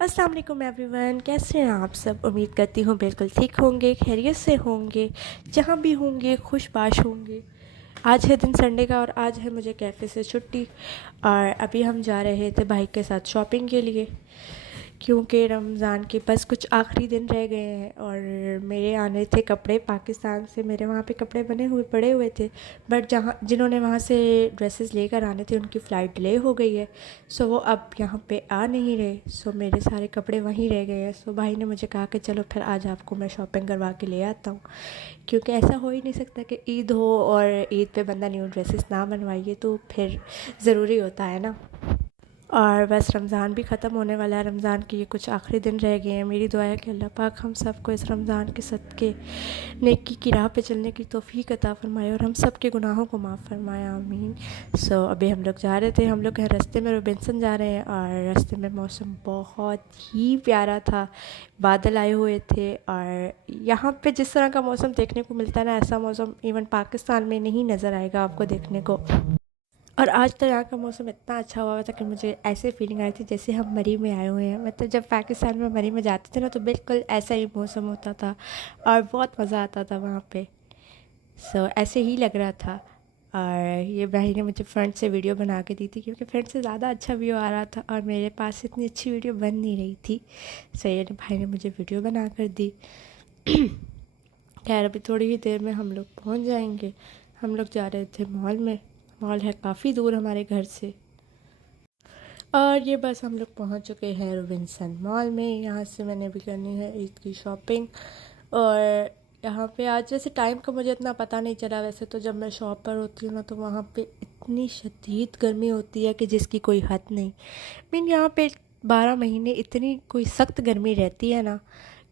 अस्सलाम वालेकुम एवरीवन, कैसे हैं आप सब। उम्मीद करती हूँ बिल्कुल ठीक होंगे, खैरियत से होंगे, जहाँ भी होंगे खुशबाश होंगे। आज है दिन संडे का और आज है मुझे कैफ़े से छुट्टी। और अभी हम जा रहे थे भाई के साथ शॉपिंग के लिए, क्योंकि रमज़ान के बस कुछ आखिरी दिन रह गए हैं। और मेरे आने थे कपड़े पाकिस्तान से, मेरे वहाँ पे कपड़े बने हुए पड़े हुए थे, बट जहाँ जिन्होंने वहाँ से ड्रेसेस लेकर आने थे उनकी फ़्लाइट डिले हो गई है। सो वो अब यहाँ पे आ नहीं रहे। सो मेरे सारे कपड़े वहीं रह गए हैं। सो भाई ने मुझे कहा कि चलो फिर आज आपको मैं शॉपिंग करवा के ले आता हूँ, क्योंकि ऐसा हो ही नहीं सकता कि ईद हो और ईद पे बंदा न्यू ड्रेसेस ना बनवाइए, तो फिर ज़रूरी होता है ना। और बस रमज़ान भी ख़त्म होने वाला है। रमज़ान के ये कुछ आखिरी दिन रह गए हैं। मेरी दुआ है कि अल्लाह पाक हम सबको इस रमज़ान के सदक़े नेकी की राह पे चलने की तौफ़ीक अता फ़रमाए और हम सब के गुनाहों को माफ़ फरमाए, आमीन। सो अभी हम लोग जा रहे थे, हम लोग रास्ते में रोबिन्सन जा रहे हैं और रास्ते में मौसम बहुत ही प्यारा था, बादल आए हुए थे। और यहाँ पे जिस तरह का मौसम देखने को मिलता है ना, ऐसा मौसम इवन पाकिस्तान में नहीं नज़र आएगा आपको देखने को। और आज तो यहाँ का मौसम इतना अच्छा हुआ था कि मुझे ऐसे फीलिंग आई थी जैसे हम मरी में आए हुए हैं। मतलब जब पाकिस्तान में मरी में जाते थे ना, तो बिल्कुल ऐसा ही मौसम होता था और बहुत मज़ा आता था वहाँ पे। सो ऐसे ही लग रहा था। और ये भाई ने मुझे फ्रंट से वीडियो बना के दी थी, क्योंकि फ्रंट से ज़्यादा अच्छा व्यू आ रहा था और मेरे पास इतनी अच्छी वीडियो बन नहीं रही थी। सो ये भाई ने मुझे वीडियो बना कर दी। खैर अभी थोड़ी ही देर में हम लोग पहुँच जाएंगे। हम लोग जा रहे थे मॉल में। मॉल है काफ़ी दूर हमारे घर से। और ये बस हम लोग पहुंच चुके हैं रोबिन्सन मॉल में। यहाँ से मैंने अभी करनी है ईद की शॉपिंग। और यहाँ पे आज जैसे टाइम का मुझे इतना पता नहीं चला। वैसे तो जब मैं शॉप पर होती हूँ ना, तो वहाँ पे इतनी शदीद गर्मी होती है कि जिसकी कोई हद नहीं। मीन यहाँ पे 12 महीने इतनी कोई सख्त गर्मी रहती है ना,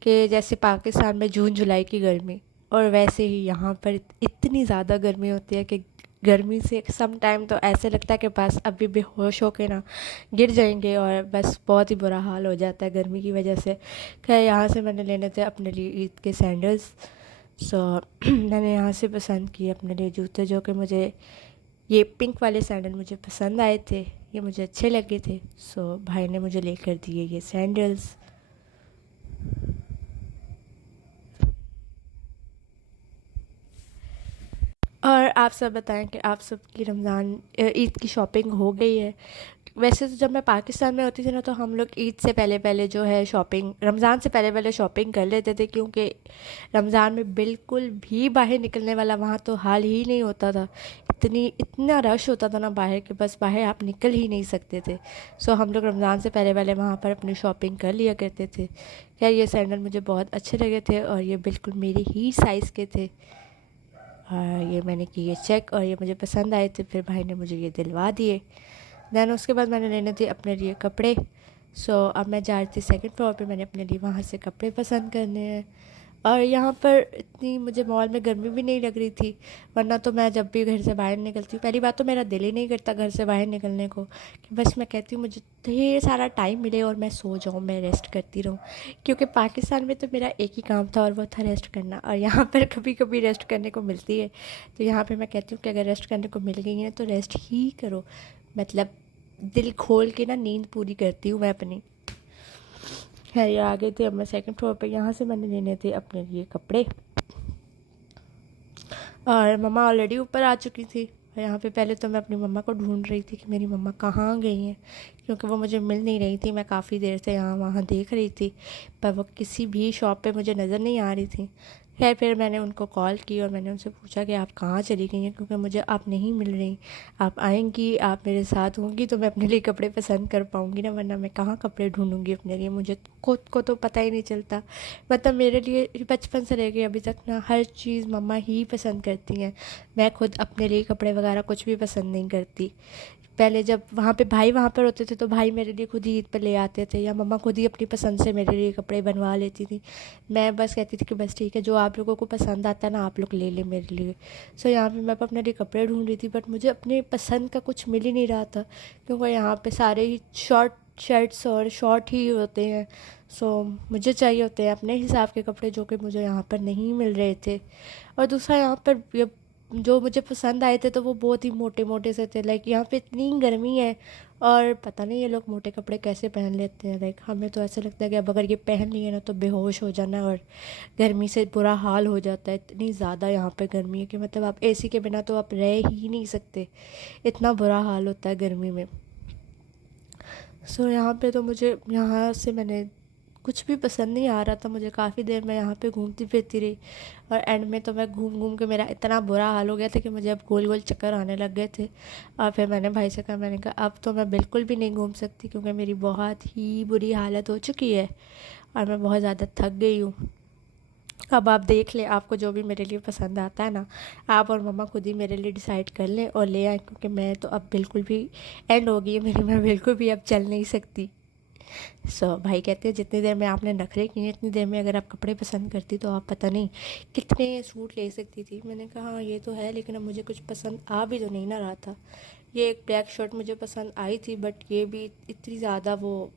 कि जैसे पाकिस्तान में जून जुलाई की गर्मी, और वैसे ही यहाँ पर इतनी ज़्यादा गर्मी होती है कि गर्मी से सम टाइम तो ऐसे लगता है कि बस अभी बेहोश होके ना गिर जाएंगे। और बस बहुत ही बुरा हाल हो जाता है गर्मी की वजह से। खैर यहाँ से मैंने लेने थे अपने लिए ईद के सैंडल्स। सो मैंने यहाँ से पसंद किए अपने लिए जूते, जो कि मुझे ये पिंक वाले सैंडल मुझे पसंद आए थे, ये मुझे अच्छे लगे थे। सो भाई ने मुझे लेकर दिए ये सैंडल्स। और आप सब बताएं कि आप सब की रमज़ान ईद की शॉपिंग हो गई है। वैसे तो जब मैं पाकिस्तान में होती थी ना, तो हम लोग ईद से पहले पहले जो है शॉपिंग, रमज़ान से पहले पहले शॉपिंग कर लेते थे, क्योंकि रमज़ान में बिल्कुल भी बाहर निकलने वाला वहाँ तो हाल ही नहीं होता था। इतना रश होता था ना बाहर, कि बस बाहर आप निकल ही नहीं सकते थे। सो हम लोग रमज़ान से पहले पहले वहाँ पर अपनी शॉपिंग कर लिया करते थे। खैर ये सैंडल मुझे बहुत अच्छे लगे थे और ये बिल्कुल मेरी ही साइज़ के थे। और ये मैंने किए चेक और ये मुझे पसंद आए थे, फिर भाई ने मुझे ये दिलवा दिए। दैन उसके बाद मैंने लेने थे अपने लिए कपड़े। सो अब मैं जा रही थी सेकंड फ्लोर पे, मैंने अपने लिए वहाँ से कपड़े पसंद करने हैं। और यहाँ पर इतनी मुझे मॉल में गर्मी भी नहीं लग रही थी, वरना तो मैं जब भी घर से बाहर निकलती हूँ, पहली बात तो मेरा दिल ही नहीं करता घर से बाहर निकलने को, कि बस मैं कहती हूँ मुझे ढेर सारा टाइम मिले और मैं सो जाऊँ, मैं रेस्ट करती रहूँ। क्योंकि पाकिस्तान में तो मेरा एक ही काम था और वो था रेस्ट करना, और यहाँ पर कभी कभी रेस्ट करने को मिलती है। तो यहाँ पर मैं कहती हूँ कि अगर रेस्ट करने को मिल गई है तो रेस्ट ही करो। मतलब दिल खोल के ना नींद पूरी करती हूँ मैं अपनी। खैर ये आ गए थे, अब मैं सेकंड फ्लोर पे। यहाँ से मैंने लेने थे अपने लिए कपड़े और मम्मा ऑलरेडी ऊपर आ चुकी थी। और यहाँ पे पहले तो मैं अपनी मम्मा को ढूंढ रही थी कि मेरी मम्मा कहाँ गई हैं, क्योंकि वो मुझे मिल नहीं रही थी। मैं काफ़ी देर से यहाँ वहाँ देख रही थी, पर वो किसी भी शॉप पे मुझे नज़र नहीं आ रही थी। खैर फिर मैंने उनको कॉल की और मैंने उनसे पूछा कि आप कहाँ चली गई हैं, क्योंकि मुझे आप नहीं मिल रही। आप आएंगी, आप मेरे साथ होंगी तो मैं अपने लिए कपड़े पसंद कर पाऊँगी ना, वरना मैं कहाँ कपड़े ढूंढूंगी अपने लिए। मुझे खुद को तो पता ही नहीं चलता। मतलब मेरे लिए बचपन से रह गई अभी तक ना, हर चीज़ मम्मा ही पसंद करती हैं। मैं खुद अपने लिए कपड़े वगैरह कुछ भी पसंद नहीं करती। पहले जब वहाँ पे भाई वहाँ पर होते थे तो भाई मेरे लिए खुद ही ईद पर ले आते थे, या मम्मा खुद ही अपनी पसंद से मेरे लिए कपड़े बनवा लेती थी। मैं बस कहती थी कि बस ठीक है, जो आप लोगों को पसंद आता है ना आप लोग ले लें मेरे लिए। सो यहाँ पे मैं अपने लिए कपड़े ढूंढ रही थी, बट मुझे अपने पसंद का कुछ मिल ही नहीं रहा था, क्योंकि यहाँ पे सारे ही शॉर्ट शर्ट्स और शॉर्ट ही होते हैं। सो मुझे चाहिए होते हैं अपने हिसाब के कपड़े, जो कि मुझे यहाँ पर नहीं मिल रहे थे। और दूसरा यहाँ पर जो मुझे पसंद आए थे तो वो बहुत ही मोटे मोटे से थे। लाइक यहाँ पे इतनी गर्मी है और पता नहीं ये लोग मोटे कपड़े कैसे पहन लेते हैं। लाइक हमें तो ऐसा लगता है कि अब अगर ये पहन लिए ना तो बेहोश हो जाना, और गर्मी से बुरा हाल हो जाता है। इतनी ज़्यादा यहाँ पे गर्मी है कि मतलब आप एसी के बिना तो आप रह ही नहीं सकते, इतना बुरा हाल होता है गर्मी में। सो यहाँ पे तो मुझे यहाँ से मैंने कुछ भी पसंद नहीं आ रहा था। मुझे काफ़ी देर मैं यहाँ पे घूमती फिरती रही, और एंड में तो मैं घूम घूम के मेरा इतना बुरा हाल हो गया था कि मुझे अब गोल गोल चक्कर आने लग गए थे। और फिर मैंने भाई से कहा, मैंने कहा अब तो मैं बिल्कुल भी नहीं घूम सकती, क्योंकि मेरी बहुत ही बुरी हालत हो चुकी है और मैं बहुत ज़्यादा थक गई हूँ। अब आप देख लें, आपको जो भी मेरे लिए पसंद आता है ना, आप और मम्मा खुद ही मेरे लिए डिसाइड कर लें और ले आएँ, क्योंकि मैं तो अब बिल्कुल भी एंड हो गई है मेरी, मैं बिल्कुल भी अब चल नहीं सकती। भाई कहते हैं जितनी देर में आपने नखरे किए इतनी देर में अगर आप कपड़े पसंद करती तो आप पता नहीं कितने सूट ले सकती थी। मैंने कहा हाँ ये तो है, लेकिन अब मुझे कुछ पसंद आ भी तो नहीं ना रहा था। ये एक ब्लैक शर्ट मुझे पसंद आई थी, बट ये भी इतनी ज़्यादा वो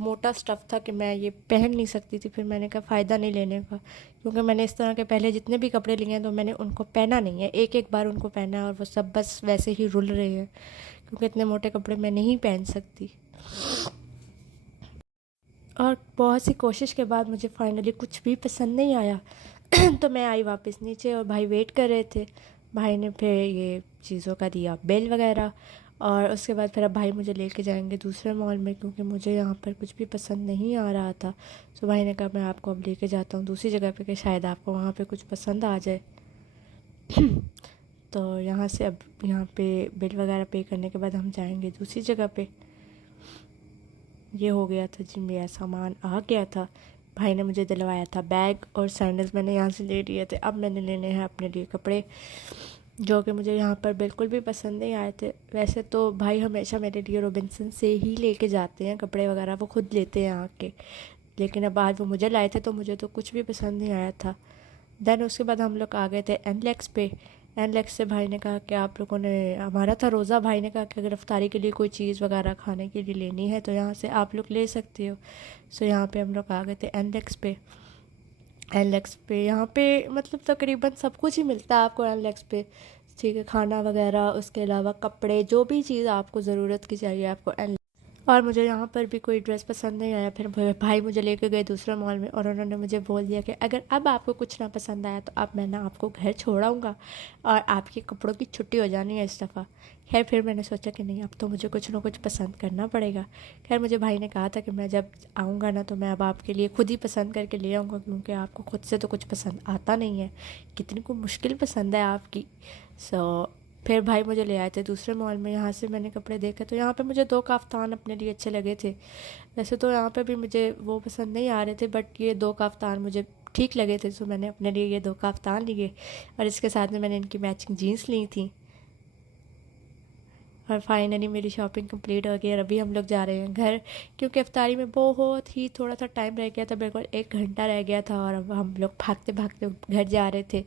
मोटा स्टफ़ था कि मैं ये पहन नहीं सकती थी। फिर मैंने कहा फ़ायदा नहीं लेने का, क्योंकि मैंने इस तरह के पहले जितने भी कपड़े लिए हैं तो मैंने उनको पहना नहीं है, एक एक बार उनको पहना है और वो सब बस वैसे ही रुल रहे हैं, क्योंकि इतने मोटे कपड़े मैं नहीं पहन सकती। और बहुत सी कोशिश के बाद मुझे फाइनली कुछ भी पसंद नहीं आया। तो मैं आई वापस नीचे और भाई वेट कर रहे थे। भाई ने फिर ये चीज़ों का दिया बिल वगैरह, और उसके बाद फिर अब भाई मुझे लेके जाएंगे दूसरे मॉल में, क्योंकि मुझे यहाँ पर कुछ भी पसंद नहीं आ रहा था। तो भाई ने कहा मैं आपको अब लेके जाता हूँ दूसरी जगह पे, कि शायद आपको वहाँ पे कुछ पसंद आ जाए। तो यहाँ से अब यहाँ पे बिल वगैरह पे करने के बाद हम जाएंगे दूसरी जगह पे। ये हो गया था जी, मेरा सामान आ गया था। भाई ने मुझे दिलवाया था बैग, और सैंडल्स मैंने यहाँ से ले लिए थे। अब मैंने लेने हैं अपने लिए कपड़े, जो कि मुझे यहाँ पर बिल्कुल भी पसंद नहीं आए थे। वैसे तो भाई हमेशा मेरे लिए रॉबिन्सन से ही लेके जाते हैं कपड़े वगैरह, वो खुद लेते हैं आके, लेकिन अब आज वो मुझे लाए थे तो मुझे तो कुछ भी पसंद नहीं आया था। देन उसके बाद हम लोग आ गए थे एनलेक्स पे। एनलेक्स से भाई ने कहा कि आप लोगों ने, हमारा था रोज़ा, भाई ने कहा कि अगर इफ्तारी के लिए कोई चीज़ वगैरह खाने के लिए लेनी है तो यहाँ से आप लोग ले सकते हो। सो यहाँ पे हम लोग आ गए थे एनलेक्स पे। एनलेक्स पे यहाँ पे मतलब तकरीबन सब कुछ ही मिलता है आपको एनलेक्स पे, ठीक है, खाना वगैरह, उसके अलावा कपड़े, जो भी चीज़ आपको ज़रूरत की चाहिए आपको एनलेक्स। और मुझे यहाँ पर भी कोई ड्रेस पसंद नहीं आया। फिर भाई मुझे लेके गए दूसरे मॉल में, और उन्होंने मुझे बोल दिया कि अगर अब आपको कुछ ना पसंद आया तो अब मैं ना आपको घर छोड़ाऊँगा और आपके कपड़ों की छुट्टी हो जानी है इस दफ़ा। खैर फिर मैंने सोचा कि नहीं, अब तो मुझे कुछ ना कुछ पसंद करना पड़ेगा। खैर मुझे भाई ने कहा था कि मैं जब आऊँगा ना तो मैं अब आपके लिए खुद ही पसंद करके ले आऊँगा, क्योंकि आपको खुद से तो कुछ पसंद आता नहीं है, कितनी को मुश्किल पसंद है आपकी। फिर भाई मुझे ले आए थे दूसरे मॉल में। यहाँ से मैंने कपड़े देखे तो यहाँ पे मुझे 2 काफ्तान अपने लिए अच्छे लगे थे। वैसे तो यहाँ पे भी मुझे वो पसंद नहीं आ रहे थे, बट ये 2 काफ्तान मुझे ठीक लगे थे, तो मैंने अपने लिए ये 2 काफ्तान लिए, और इसके साथ में मैंने इनकी मैचिंग जीन्स ली थी। और फाइनली मेरी शॉपिंग कंप्लीट हो गई और अभी हम लोग जा रहे हैं घर, क्योंकि इफ्तारी में बहुत ही थोड़ा सा टाइम रह गया था, बिल्कुल 1 घंटा रह गया था, और अब हम लोग भागते भागते घर जा रहे थे,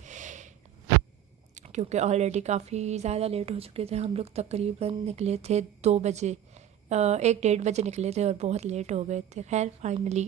क्योंकि ऑलरेडी काफ़ी ज़्यादा लेट हो चुके थे। हम लोग तकरीबन निकले थे 2 बजे, 1 डेढ़ बजे निकले थे और बहुत लेट हो गए थे। खैर फाइनली